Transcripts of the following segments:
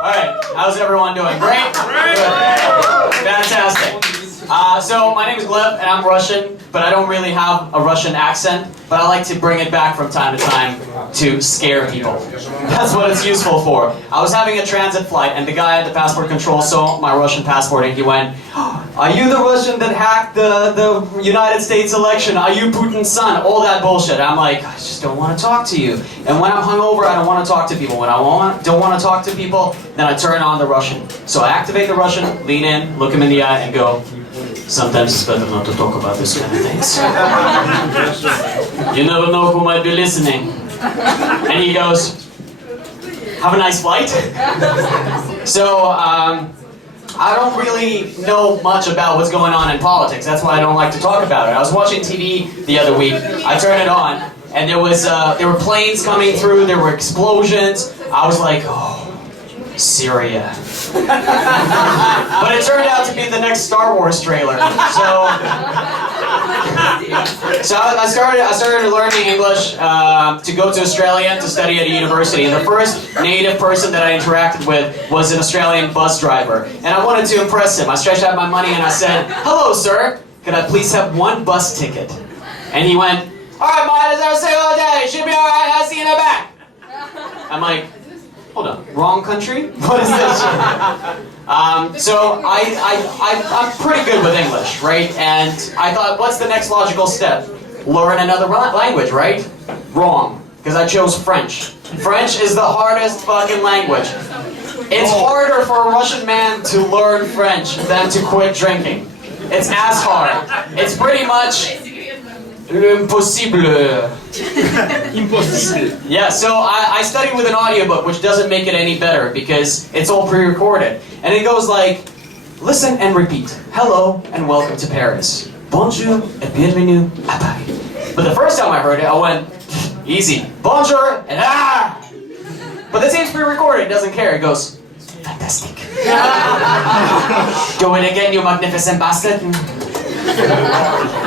Alright, how's everyone doing? Great? Good. Fantastic. So my name is Gleb and I'm Russian, but I don't really have a Russian accent, but I like to bring it back from time to time to scare people. That's what it's useful for. I was having a transit flight and the guy at the passport control saw my Russian passport and he went, "Are you the Russian that hacked the United States election? Are you Putin's son?" All that bullshit. I'm like, I just don't want to talk to you. And when I'm hungover, I don't want to talk to people. When I don't want to talk to people, then I turn on the Russian. So I activate the Russian, lean in, look him in the eye and go, "Sometimes it's better not to talk about this kind of things. You never know who might be listening." And he goes, "Have a nice flight." So, I don't really know much about what's going on in politics. That's why I don't like to talk about it. I was watching TV the other week. I turned it on, and there were planes coming through. There were explosions. I was like, oh, Syria. But it turned out to be the next Star Wars trailer. So I started learning English to go to Australia to study at a university. And the first native person that I interacted with was an Australian bus driver. And I wanted to impress him. I stretched out my money and I said, "Hello, sir. Could I please have one bus ticket?" And he went, "All right, mate, as I say all day, should be all right. I'll see you in the back." I'm like, hold on, wrong country? What is this? So I'm pretty good with English, right? And I thought, what's the next logical step? Learn another language, right? Wrong, because I chose French. French is the hardest fucking language. It's harder for a Russian man to learn French than to quit drinking. It's as hard. It's pretty much impossible. Impossible. Yeah, so I studied with an audiobook, which doesn't make it any better because it's all pre-recorded. And it goes like, listen and repeat. Hello and welcome to Paris. Bonjour et bienvenue à Paris. But the first time I heard it, I went, easy. Bonjour and ah! But the tape's pre-recorded, it doesn't care. It goes, fantastic. Do it again, you magnificent bastard.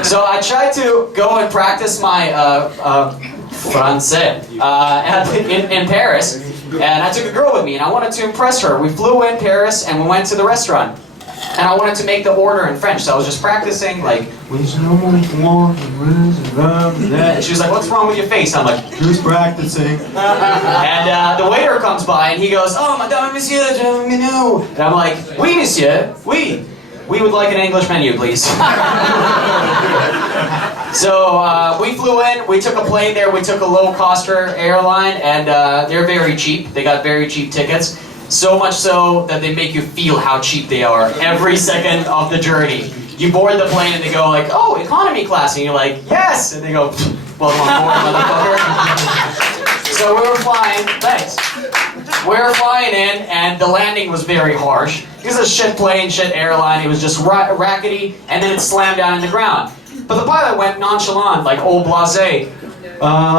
So I tried to go and practice my français in Paris, and I took a girl with me, and I wanted to impress her. We flew in Paris, and we went to the restaurant, and I wanted to make the order in French, so I was just practicing, like, and she was like, "What's wrong with your face?" I'm like, "Just practicing." And the waiter comes by, and he goes, "Oh, madame, monsieur, je menu." And I'm like, "Oui, monsieur, oui. We would like an English menu, please." So we flew in, we took a plane there, we took a low-coster airline, and they're very cheap. They got very cheap tickets. So much so that they make you feel how cheap they are every second of the journey. You board the plane and they go like, "Oh, economy class," and you're like, "Yes!" And they go, "Welcome on board, motherfucker." So we were flying, thanks. We were flying in, and the landing was very harsh. It was a shit plane, shit airline. It was just rackety, and then it slammed down in the ground. But the pilot went nonchalant, like old blasé.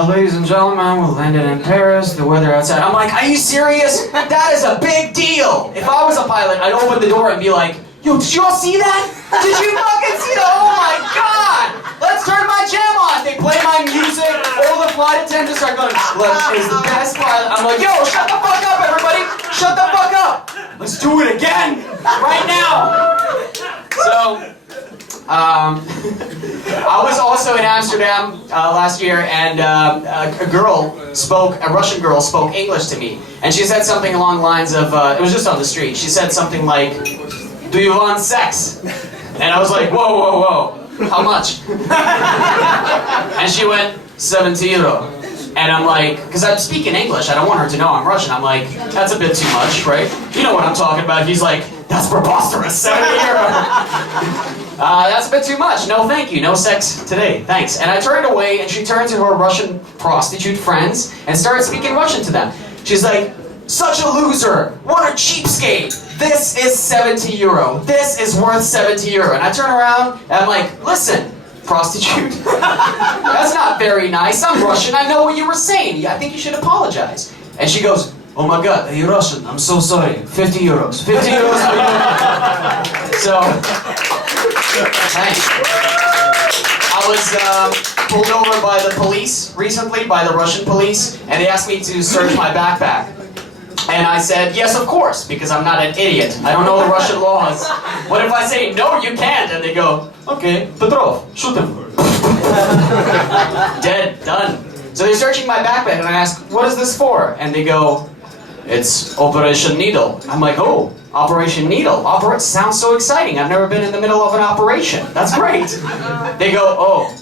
"Ladies and gentlemen, we landed in Paris. The weather outside." I'm like, "Are you serious? That is a big deal." If I was a pilot, I'd open the door and be like, "Yo, did you all see that? Did you fucking see that? Oh my god! Let's turn my jam on." They play my music. All the flight attendants are going, "Gleb is the best pilot." I'm like, "Yo, shut the fuck up, everybody! Shut the fuck up! Let's do it again, right now." So, I was also in Amsterdam last year, and a Russian girl spoke English to me, and she said something along the lines of, it was just on the street. She said something like, "Do you want sex?" And I was like, "Whoa, whoa, whoa, how much?" And she went, €70. And I'm like, because I'm speaking English, I don't want her to know I'm Russian. I'm like, that's a bit too much, right? You know what I'm talking about. He's like, "That's preposterous, €70. That's a bit too much. No, thank you. No sex today. Thanks." And I turned away, and she turned to her Russian prostitute friends and started speaking Russian to them. She's like, "Such a loser. What a cheapskate. This is €70. This is worth €70. And I turn around, and I'm like, "Listen, prostitute, that's not very nice. I'm Russian. I know what you were saying. I think you should apologize." And she goes, "Oh my god, are you Russian? I'm so sorry. €50. 50 euros for you." So, thanks. I was pulled over by the police recently, by the Russian police, and they asked me to search my backpack. And I said, yes, of course, because I'm not an idiot. I don't know the Russian laws. What if I say, no, you can't? And they go, okay, Petrov, shoot him. Dead, done. So they're searching my backpack, and I ask, what is this for? And they go, it's Operation Needle. I'm like, oh, Operation Needle. Sounds so exciting. I've never been in the middle of an operation. That's great. They go, oh,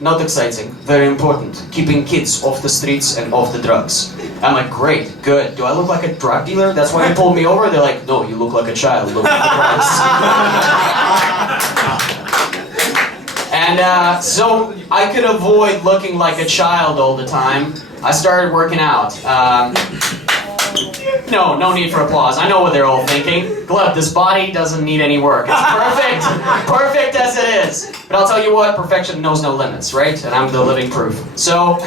not exciting. Very important. Keeping kids off the streets and off the drugs. I'm like, great, good. Do I look like a drug dealer? That's why they pulled me over? They're like, no, you look like a child. Look at the drugs. And so I could avoid looking like a child all the time. I started working out. No need for applause. I know what they're all thinking. Gleb, this body doesn't need any work. It's perfect. Perfect as it is. But I'll tell you what, perfection knows no limits, right? And I'm the living proof. So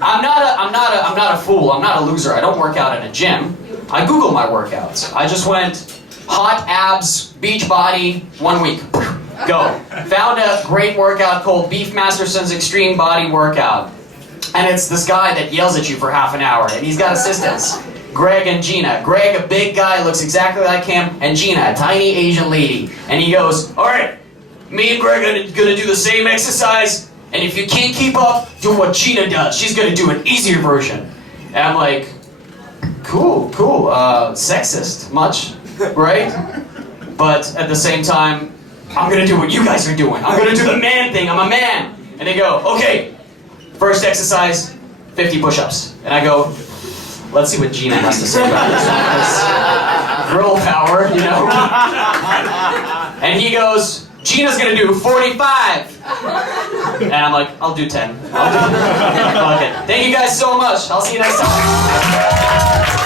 I'm not a fool. I'm not a loser. I don't work out in a gym. I Google my workouts. I just went hot abs, beach body, 1 week. Go. Found a great workout called Beef Masterson's Extreme Body Workout. And it's this guy that yells at you for half an hour, and he's got assistants. Greg and Gina. Greg, a big guy, looks exactly like him, and Gina, a tiny Asian lady. And he goes, all right, me and Greg are gonna do the same exercise, and if you can't keep up, do what Gina does. She's gonna do an easier version. And I'm like, cool, sexist, much, right? But at the same time, I'm gonna do what you guys are doing. I'm gonna do the man thing, I'm a man. And they go, okay, first exercise, 50 push-ups. And I go, let's see what Gina has to say about this. Girl power, you know? And he goes, Gina's gonna do 45. And I'm like, I'll do 10. I'll do 10. Okay. Thank you guys so much. I'll see you next time.